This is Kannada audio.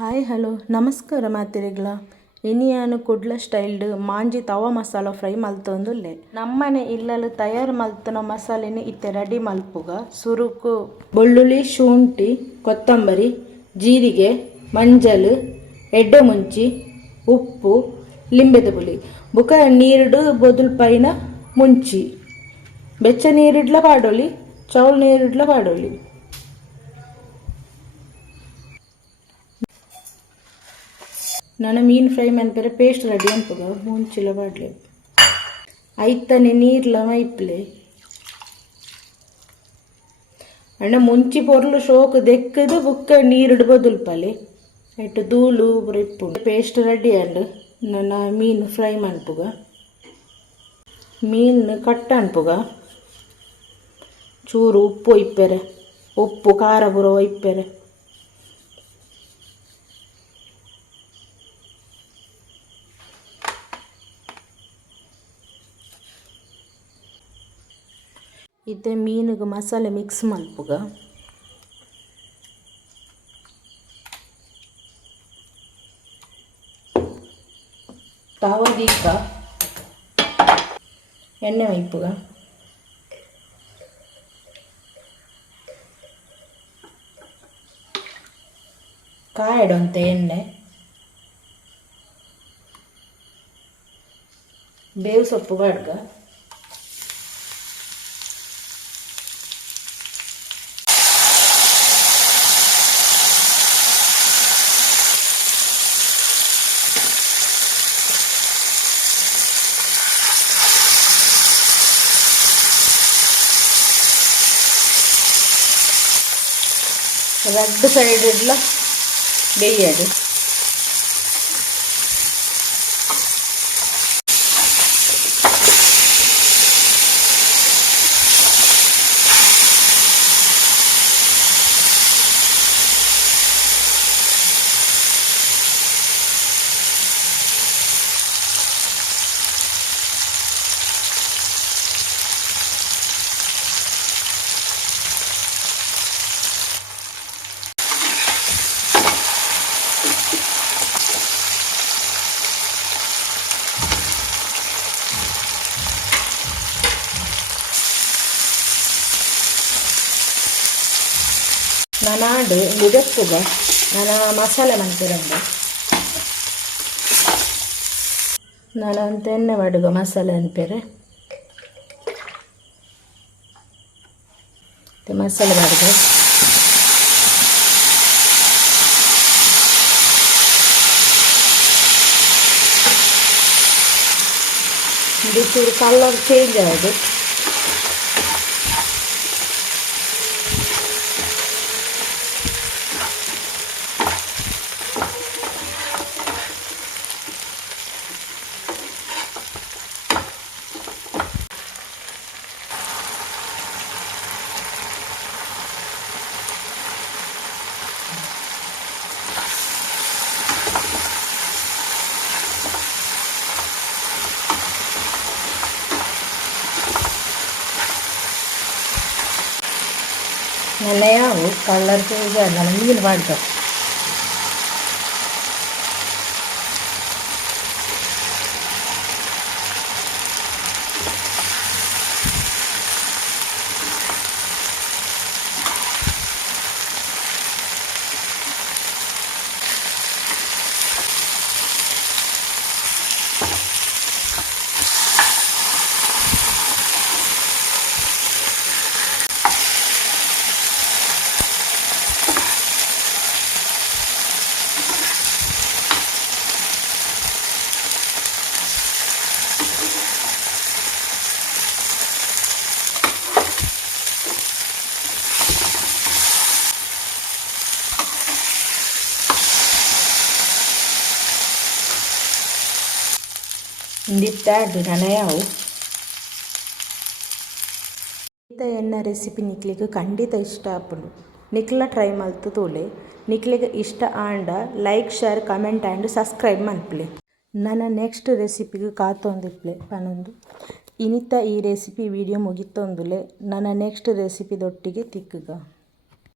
Hi, hello. ನಮಸ್ಕಾರ ಮಾತಿರಿಗಳ. ಎನಿಯಾನು ಕುಡ್ಲ ಸ್ಟೈಲ್ಡ್ ಮಾಂಜಿ ತವ ಮಸಾಲ ಫ್ರೈ ಮಲ್ತೊಂದುಲ್ಲೆ. ನಮ್ಮನೆ ಇಲ್ಲಲು ತಯಾರು ಮಲ್ತುನ ಮಸಾಲೆನ ಇತ್ತೆ ರೆಡಿ ಮಲ್ಪುಗ. ಸುರುಕು, ಬೆಳ್ಳುಳ್ಳಿ, ಶುಂಠಿ, ಕೊತ್ತಂಬರಿ, ಜೀರಿಗೆ, ಮಂಜಲ್, ಎಡ್ಡೆ ಮುಂಚಿ, ಉಪ್ಪು, ಲಿಂಬೆದ ಪುಳಿ. ಬುಕ ನೀರುಡು ಬೊದುಲ್ ಪೈನ ಮುಂಚಿ. ಬೆಚ್ಚ ನೀರುಡ್ಲ ಪಾಡೊಲಿ, ಚೌಲ್ ನೀರುಡ್ಲ ಪಾಡೊಲಿ. ನಾನು ಮೀನು ಫ್ರೈ ಮನ್ಪೆರೆ ಪೇಸ್ಟ್ ರೆಡಿ ಅನ್ಪುಗ ಮುಂಚಿಲ ಪಾಡ್ಲೆ ಐತನೆ ನೀರ್ಲ ಮೈಪ್ಲೆ ಅಣ್ಣ ಮುಂಚಿ ಪೊರ್ಲು ಶೋಕ್ ದೆಕ್ಕದು ಬುಕ್ಕ ನೀರಿಡು ಬದುಲ್ಪಲೆ. ಐಟ್ ಧೂಳು ಇಪ್ಪು ಪೇಸ್ಟ್ ರೆಡಿ ಅಂಡ್ ನನ್ನ ಮೀನು ಫ್ರೈ ಮನ್ಪುಗ. ಮೀನು ಕಟ್ ಅನ್ಪುಗ. ಚೂರು ಉಪ್ಪು ಇಪ್ಪೆರೆ. ಉಪ್ಪು, ಖಾರ ಬುರೋ ಇಪ್ಪೆರೆ. ಇತ್ತೆ ಮೀನಿಗೆ ಮಸಾಲೆ ಮಿಕ್ಸ್ ಮಲ್ಪುಗ ತವ ದೀಪ ಎಣ್ಣೆ ಒಯ್ಪುಗ. ಕಾಯಿಡುವಂತ ಎಣ್ಣೆ. ಬೇವು ಸೊಪ್ಪು ಬಾಡ್ಗ രണ്ട് സൈഡിലുള്ള ബെയ്യാണ് ನನಾಡು ಮಿದಪ್ಪುಗ ನನ್ನ ಮಸಾಲೆ ಮಂತಿರಂಗ ನಾನು ಅಂತ ಎಣ್ಣೆ ಮಾಡುಗ ಮಸಾಲೆ ಅನ್ಪೇರೆ ಮಸಾಲೆ ಮಾಡುಗ ಇದು ಚೂರು ಕಲರ್ ಚೇಂಜ್ ಆಗೋದು నల్లయా కలర్ఫుల్గా నలిగిన వాడతాం ಮೀನು ಮಾಡ್ತಾರೆ ಇಂದಿತ್ತಾಡು ನನಯಾವು ಎನ್ನ ರೆಸಿಪಿ ನಿಕ್ಲಿಗೆ ಖಂಡಿತ ಇಷ್ಟ ಆಪುಂಡು. ನಿಕ್ಲ ಟ್ರೈ ಮಲ್ತು ತೋಲೆ. ನಿಕ್ಲಿಗೆ ಇಷ್ಟ and like share comment and subscribe ಮನ್ಪುಲೆ. ನನ್ನ ನೆಕ್ಸ್ಟ್ ರೆಸಿಪಿಗೆ ಕಾತೊಂದಿಪ್ಲೆ ಪನೊಂದು. ಇನಿತ ಈ ರೆಸಿಪಿ ವಿಡಿಯೋ ಮುಗಿತೊಂದುಲೆ ನನ್ನ ನೆಕ್ಸ್ಟ್ ರೆಸಿಪಿದೊಟ್ಟಿಗೆ ತಿಕ್ಕುಗ.